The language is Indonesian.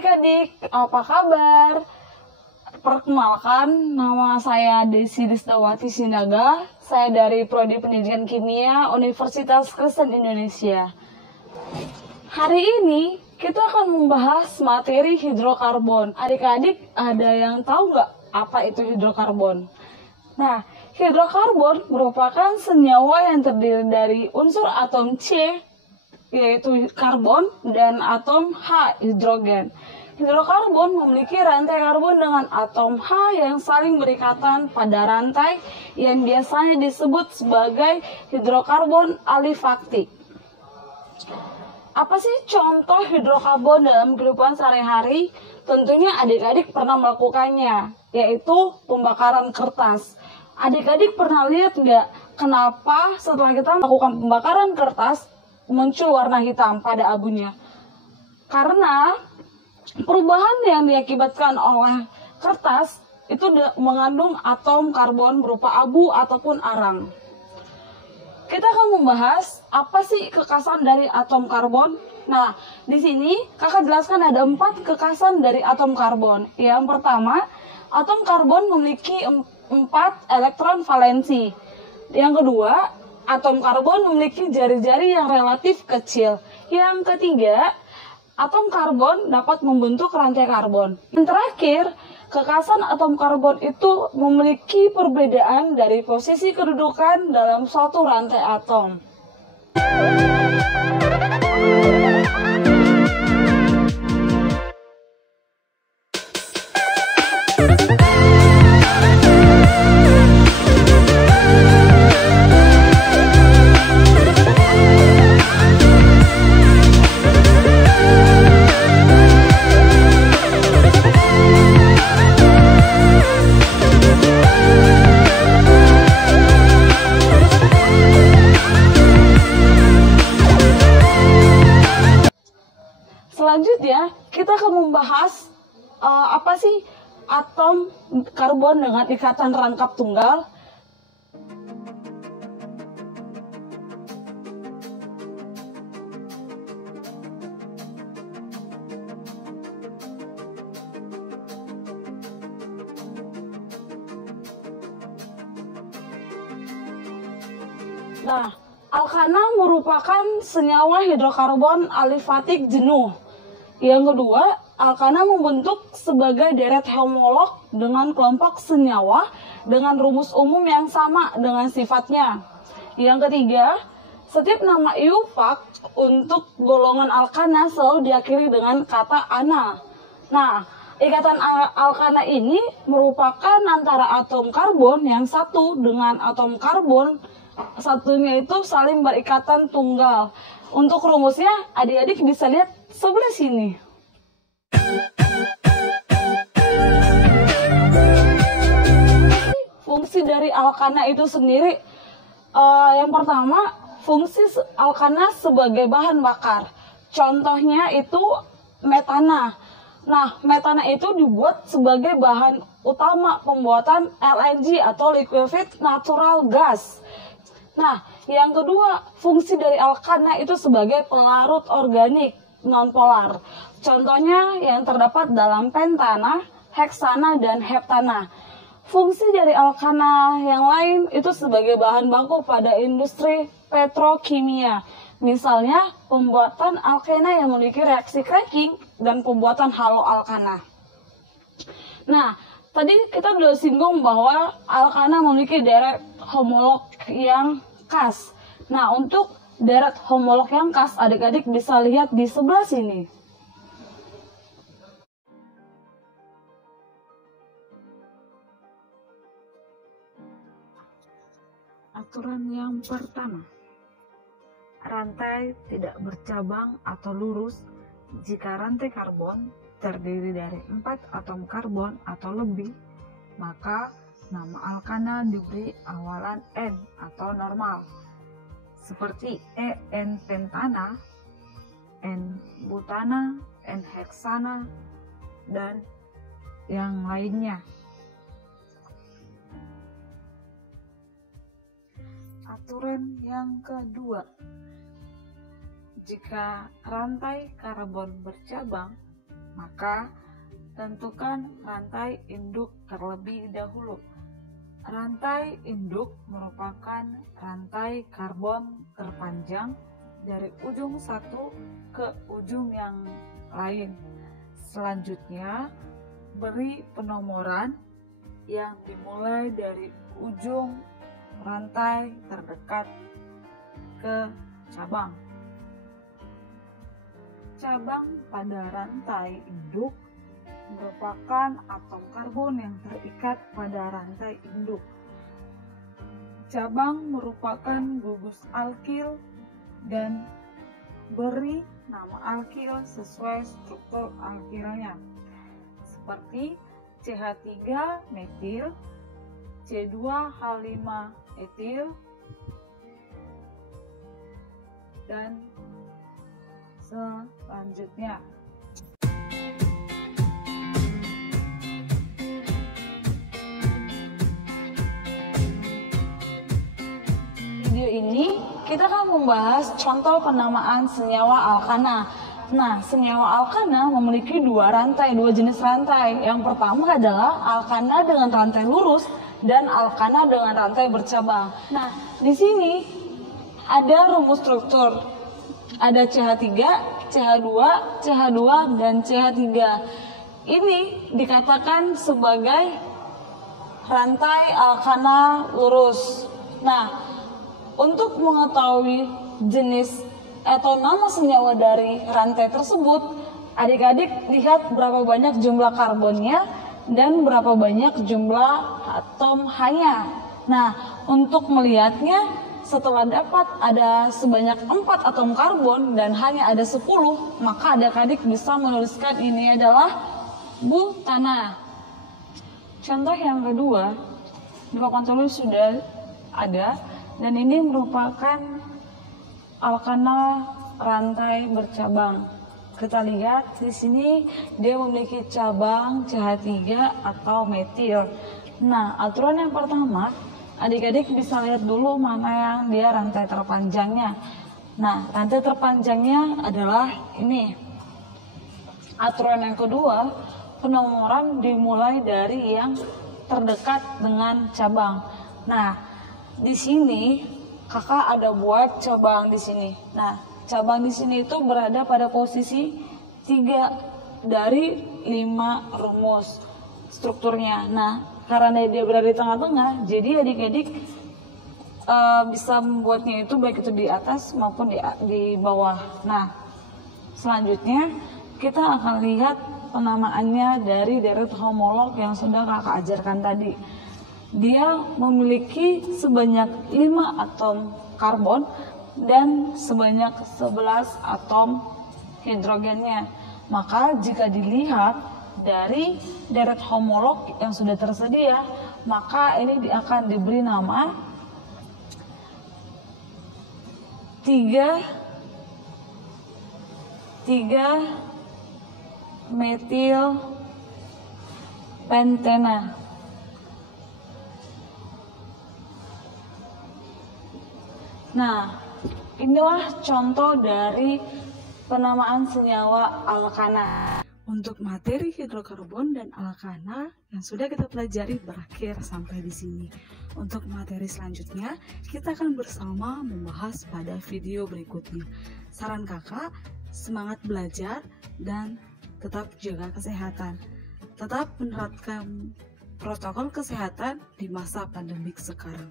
adik-adik, apa kabar? Perkenalkan, nama saya Desi Disdawati Sinaga. Saya dari Prodi Pendidikan Kimia Universitas Kristen Indonesia. Hari ini kita akan membahas materi hidrokarbon. Adik-adik, ada yang tahu nggak apa itu hidrokarbon? Nah, hidrokarbon merupakan senyawa yang terdiri dari unsur atom C, yaitu karbon, dan atom H, hidrogen. Hidrokarbon memiliki rantai karbon dengan atom H yang saling berikatan pada rantai yang biasanya disebut sebagai hidrokarbon alifaktik. Apa sih contoh hidrokarbon dalam kehidupan sehari-hari? Tentunya adik-adik pernah melakukannya, yaitu pembakaran kertas. Adik-adik pernah lihat nggak kenapa setelah kita melakukan pembakaran kertas muncul warna hitam pada abunya? Karena perubahan yang diakibatkan oleh kertas itu mengandung atom karbon berupa abu ataupun arang. Kita akan membahas apa sih kekasan dari atom karbon. Nah, di sini kakak jelaskan ada 4 kekasan dari atom karbon. Yang pertama, atom karbon memiliki 4 elektron valensi. Yang kedua, atom karbon memiliki jari-jari yang relatif kecil. Yang ketiga, atom karbon dapat membentuk rantai karbon. Yang terakhir, kekasan atom karbon itu memiliki perbedaan dari posisi kedudukan dalam suatu rantai atom. Selanjutnya, kita akan membahas apa sih atom karbon dengan ikatan rangkap tunggal. Nah, alkana merupakan senyawa hidrokarbon alifatik jenuh. Yang kedua, alkana membentuk sebagai deret homolog dengan kelompok senyawa dengan rumus umum yang sama dengan sifatnya. Yang ketiga, setiap nama iofak untuk golongan alkana selalu diakhiri dengan kata ana. Nah, ikatan alkana ini merupakan antara atom karbon yang satu dengan atom karbon satunya itu saling berikatan tunggal. Untuk rumusnya, adik-adik bisa lihat sebelah sini. Fungsi dari alkana itu sendiri, yang pertama, fungsi alkana sebagai bahan bakar. Contohnya itu metana. Nah, metana itu dibuat sebagai bahan utama pembuatan LNG atau liquefied natural gas. Nah, yang kedua, fungsi dari alkana itu sebagai pelarut organik nonpolar. Contohnya yang terdapat dalam pentana, heksana, dan heptana. Fungsi dari alkana yang lain itu sebagai bahan baku pada industri petrokimia. Misalnya, pembuatan alkena yang memiliki reaksi cracking dan pembuatan haloalkana. Nah, tadi kita sudah singgung bahwa alkana memiliki deret homolog yang khas. Nah, untuk deret homolog yang khas, adik-adik bisa lihat di sebelah sini. Aturan yang pertama, rantai tidak bercabang atau lurus jika rantai karbon terdiri dari 4 atom karbon atau lebih, maka nama alkana diberi awalan N atau normal, seperti En pentana, N butana, N heksana, dan yang lainnya. Aturan yang kedua, jika rantai karbon bercabang, maka tentukan rantai induk terlebih dahulu. Rantai induk merupakan rantai karbon terpanjang dari ujung satu ke ujung yang lain. Selanjutnya, beri penomoran yang dimulai dari ujung rantai terdekat ke cabang. Cabang pada rantai induk merupakan atom karbon yang terikat pada rantai induk. Cabang merupakan gugus alkil dan beri nama alkil sesuai struktur alkilnya, seperti CH3 metil, C2H5 etil, dan selanjutnya. Video ini kita akan membahas contoh penamaan senyawa alkana. Nah, senyawa alkana memiliki dua jenis rantai. Yang pertama adalah alkana dengan rantai lurus dan alkana dengan rantai bercabang. Nah, di sini ada rumus struktur. Ada CH3, CH2, CH2, dan CH3. Ini dikatakan sebagai rantai alkana lurus. Nah, untuk mengetahui jenis atau nama senyawa dari rantai tersebut, adik-adik lihat berapa banyak jumlah karbonnya dan berapa banyak jumlah atom H-nya. Nah, untuk melihatnya, setelah dapat ada sebanyak 4 atom karbon dan hanya ada 10, maka adik-adik bisa menuliskan ini adalah butana. Contoh yang kedua, di papan tulis sudah ada, dan ini merupakan alkana rantai bercabang. Kita lihat di sini dia memiliki cabang CH3 atau metil. Nah, aturan yang pertama, adik-adik bisa lihat dulu mana yang dia rantai terpanjangnya. Nah, rantai terpanjangnya adalah ini. Aturan yang kedua, penomoran dimulai dari yang terdekat dengan cabang. Nah, di sini kakak ada buat cabang di sini. Nah, cabang di sini itu berada pada posisi 3 dari 5 rumus strukturnya. Nah, karena dia berada di tengah-tengah, jadi adik-adik bisa membuatnya itu baik itu di atas maupun di bawah. Nah, selanjutnya kita akan lihat penamaannya dari deret homolog yang sudah kakak ajarkan tadi. Dia memiliki sebanyak 5 atom karbon dan sebanyak 11 atom hidrogennya. Maka jika dilihat dari deret homolog yang sudah tersedia, maka ini akan diberi nama 3 metil pentena. Nah, inilah contoh dari penamaan senyawa alkana. Untuk materi hidrokarbon dan alkana yang sudah kita pelajari berakhir sampai di sini. Untuk materi selanjutnya, kita akan bersama membahas pada video berikutnya. Saran kakak, semangat belajar dan tetap jaga kesehatan. Tetap menerapkan protokol kesehatan di masa pandemik sekarang.